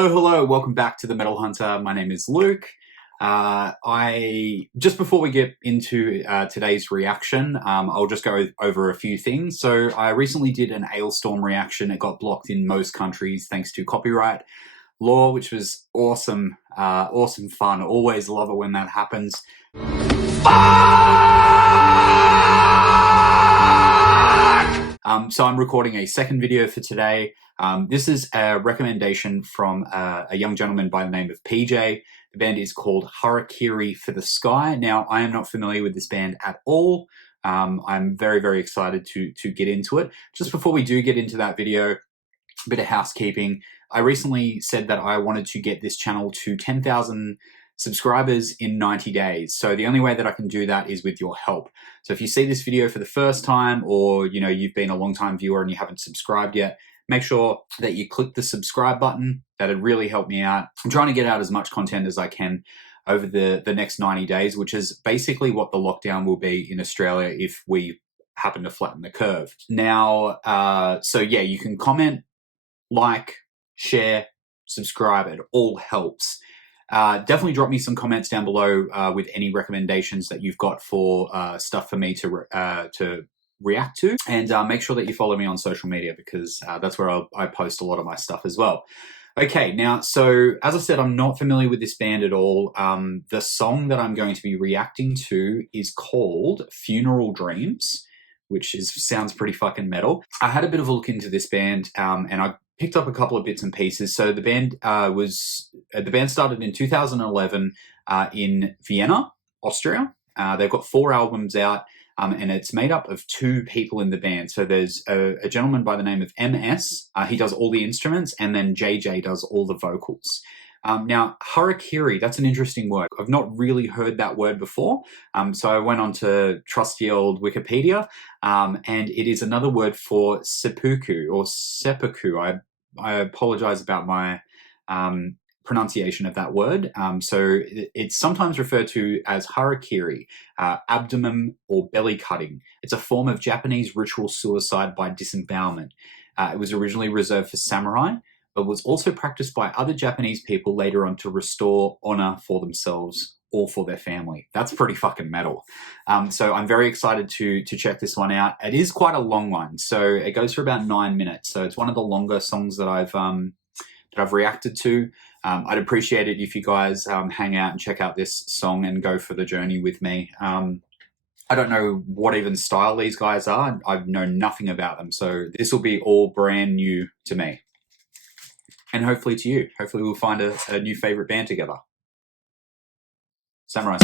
Hello, welcome back to the Metal Hunter. My name is Luke. Just before we get into today's reaction, I'll just go over a few things. So I recently did an Ailstorm reaction. It got blocked in most countries thanks to copyright law, which was awesome, awesome fun. Always love it when that happens. So I'm recording a second video for today. This is a recommendation from a young gentleman by the name of PJ. The band is called HARAKIRI for the Sky. Now, I am not familiar with this band at all. I'm very, very excited to get into it. Just before we do get into that video, a bit of housekeeping. I recently said that I wanted to get this channel to 10,000 subscribers in 90 days. So the only way that I can do that is with your help. So if you see this video for the first time, or you've been a long time viewer and you haven't subscribed yet, make sure that you click the subscribe button. That'd really help me out. I'm trying to get out as much content as I can over the next 90 days, which is basically what the lockdown will be in Australia if we happen to flatten the curve. Now, so yeah, you can comment, like, share, subscribe. It all helps. Definitely drop me some comments down below with any recommendations that you've got for stuff for me to react to, and make sure that you follow me on social media, because that's where I post a lot of my stuff as well. Okay, now, so as I said, I'm not familiar with this band at all. The song that I'm going to be reacting to is called Funeral Dreams, which sounds pretty fucking metal. I had a bit of a look into this band, and I picked up a couple of bits and pieces. So the band started in 2011 in Vienna, Austria. They've got 4 albums out, and it's made up of 2 people in the band. So there's a gentleman by the name of MS. He does all the instruments, and then JJ does all the vocals. Now, harakiri, that's an interesting word. I've not really heard that word before. So I went on to trusty old Wikipedia, and it is another word for seppuku or seppuku. I apologize about my pronunciation of that word. So it's sometimes referred to as harakiri, abdomen or belly cutting. It's a form of Japanese ritual suicide by disembowelment. It was originally reserved for samurai, but was also practiced by other Japanese people later on to restore honor for themselves or for their family. That's pretty fucking metal. So I'm very excited to check this one out. It is quite a long one, so it goes for about 9 minutes. So it's one of the longer songs that I've reacted to. I'd appreciate it if you guys hang out and check out this song and go for the journey with me. I don't know what even style these guys are. I know nothing about them, so this will be all brand new to me. And hopefully to you. Hopefully we'll find a new favorite band together. Samurai.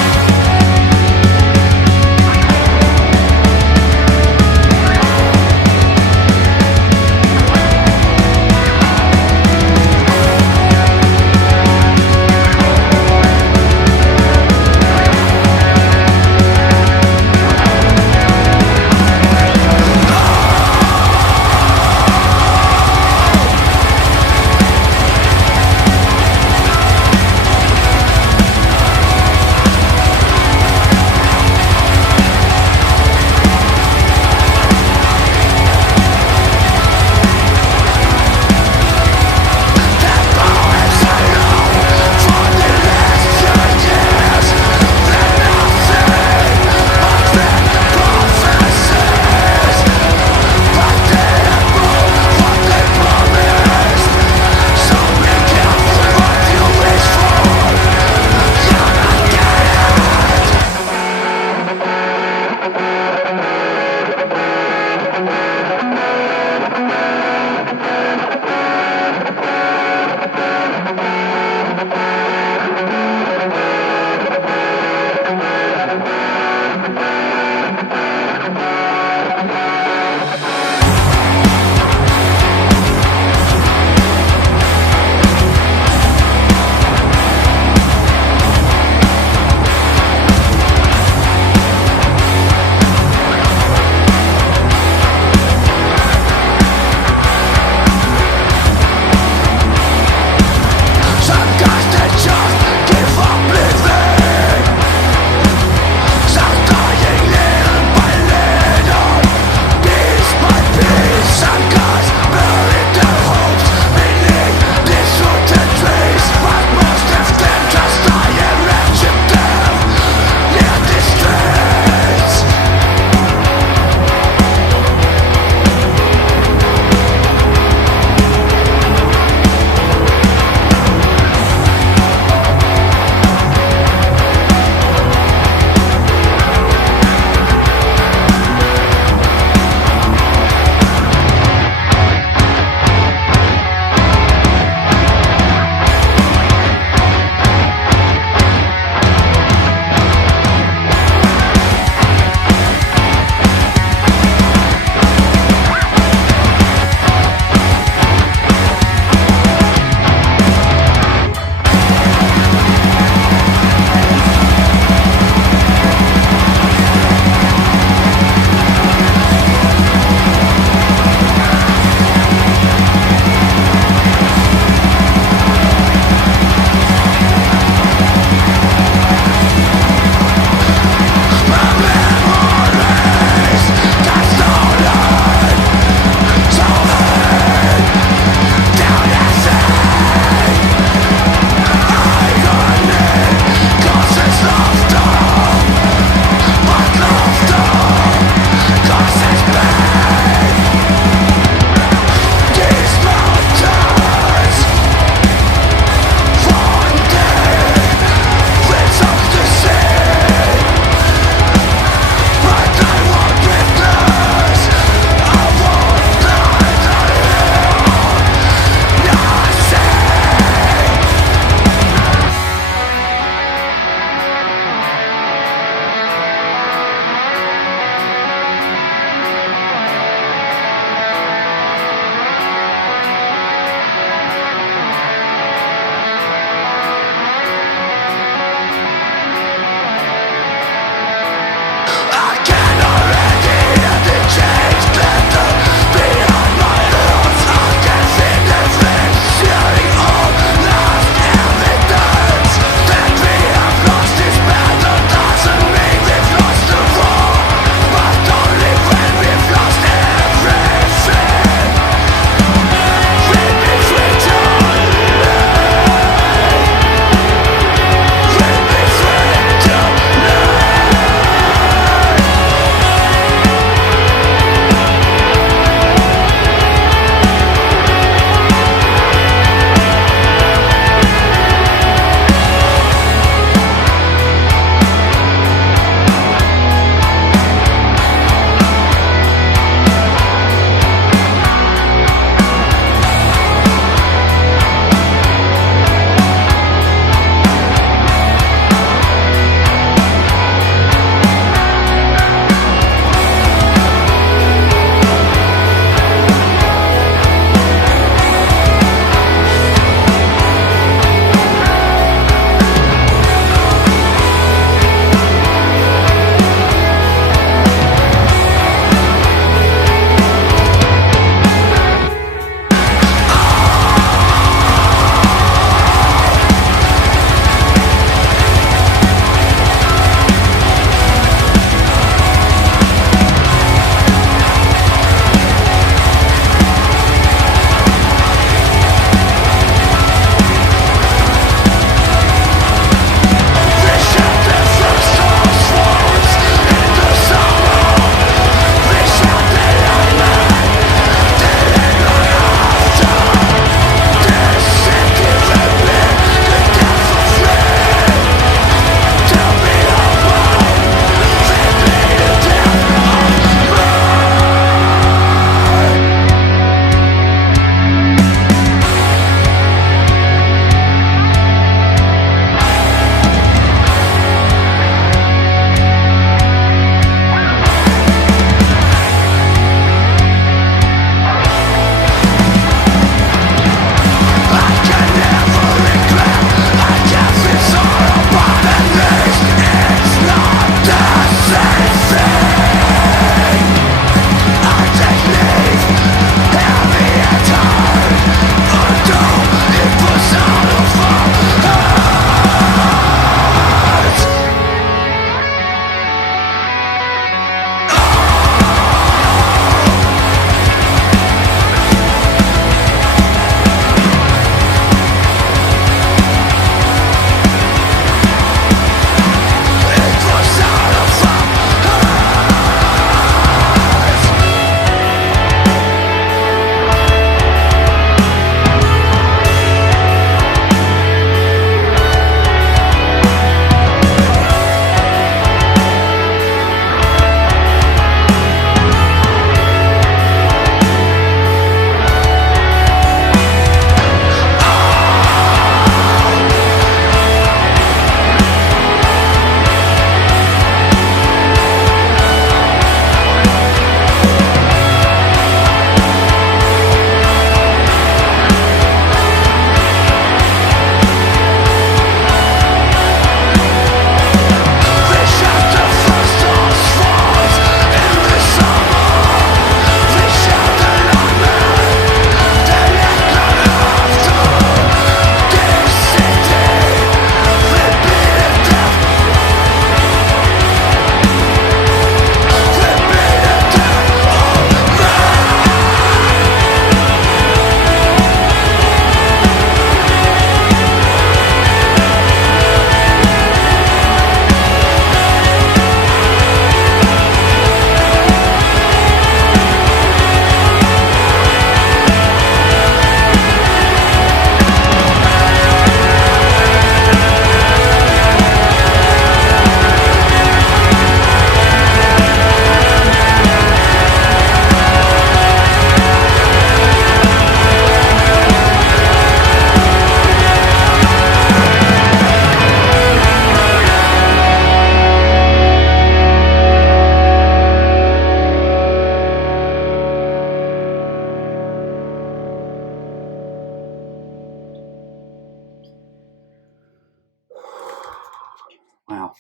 Wow.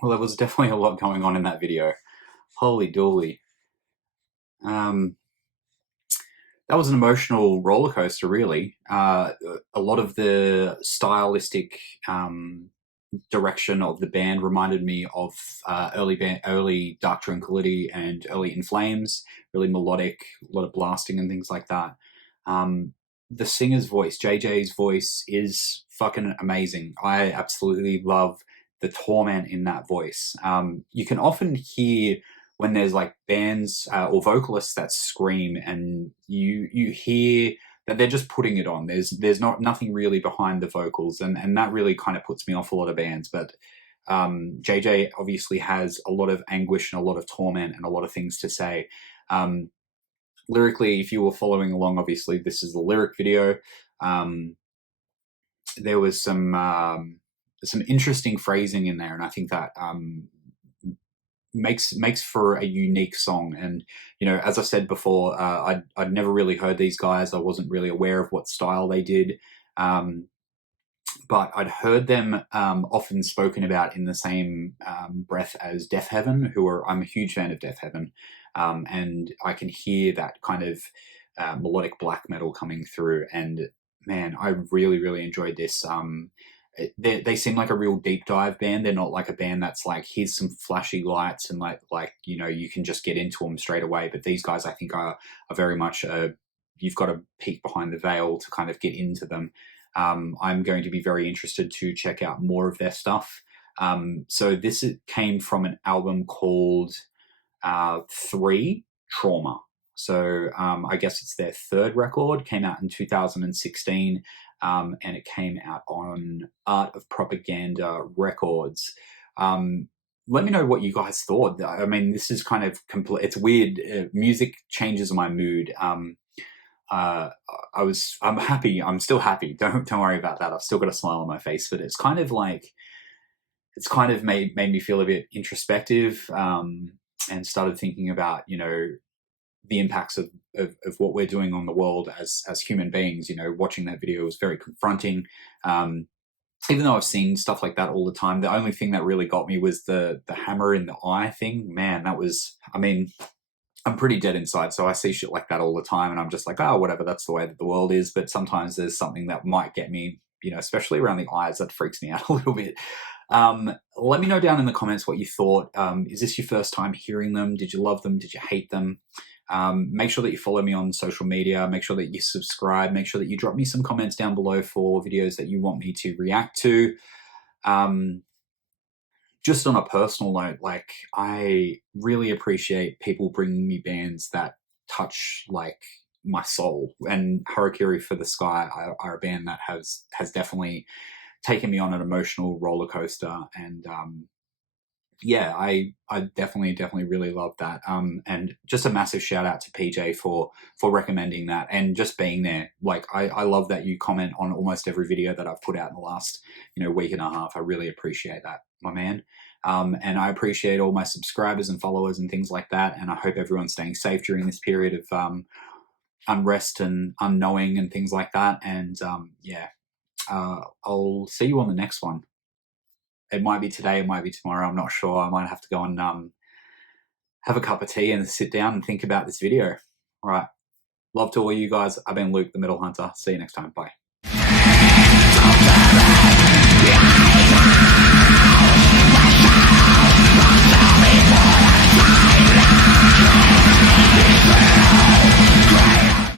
Well, there was definitely a lot going on in that video. Holy dooly. That was an emotional roller coaster, really. A lot of the stylistic direction of the band reminded me of early Dark Tranquillity and early In Flames. Really melodic, a lot of blasting and things like that. The singer's voice, JJ's voice, is fucking amazing. I absolutely love the torment in that voice. You can often hear when there's like bands or vocalists that scream, and you hear that they're just putting it on. There's nothing really behind the vocals, and that really kind of puts me off a lot of bands. But JJ obviously has a lot of anguish and a lot of torment and a lot of things to say. Lyrically, if you were following along, obviously this is the lyric video. There was some interesting phrasing in there, and I think that makes for a unique song. And as I said before, I'd never really heard these guys. I wasn't really aware of what style they did, but I'd heard them often spoken about in the same breath as Death Heaven, I'm a huge fan of Death Heaven, and I can hear that kind of melodic black metal coming through. And man, I really enjoyed this. They seem like a real deep dive band. They're not like a band that's like, here's some flashy lights and like you can just get into them straight away. But these guys, I think, are very much you've got to peek behind the veil to kind of get into them. I'm going to be very interested to check out more of their stuff. So this came from an album called 3 Trauma. So I guess it's their third record, came out in 2016. And it came out on Art of Propaganda Records. Let me know what you guys thought. I mean, this is kind of it's weird. Music changes my mood. I'm happy. I'm still happy. Don't worry about that. I've still got a smile on my face, but it's kind of made me feel a bit introspective, and started thinking about, the impacts of what we're doing on the world as human beings. Watching that video was very confronting. Even though I've seen stuff like that all the time, the only thing that really got me was the hammer in the eye thing. Man, I'm pretty dead inside, so I see shit like that all the time, and I'm just like, oh, whatever, that's the way that the world is. But sometimes there's something that might get me, especially around the eyes, that freaks me out a little bit. Let me know down in the comments what you thought. Is this your first time hearing them? Did you love them? Did you hate them? Make sure that you follow me on social media. Make sure that you subscribe. Make sure that you drop me some comments down below for videos that you want me to react to. Just on a personal note, like, I really appreciate people bringing me bands that touch like my soul, and Harakiri for the Sky are a band that has definitely taken me on an emotional roller coaster. And yeah, I definitely really love that. And just a massive shout out to PJ for recommending that and just being there. Like, I love that you comment on almost every video that I've put out in the last, week and a half. I really appreciate that, my man. And I appreciate all my subscribers and followers and things like that. And I hope everyone's staying safe during this period of unrest and unknowing and things like that. And yeah, I'll see you on the next one. It might be today, it might be tomorrow, I'm not sure. I might have to go and have a cup of tea and sit down and think about this video. All right. Love to all you guys. I've been Luke, the Metal Hunter. See you next time. Bye.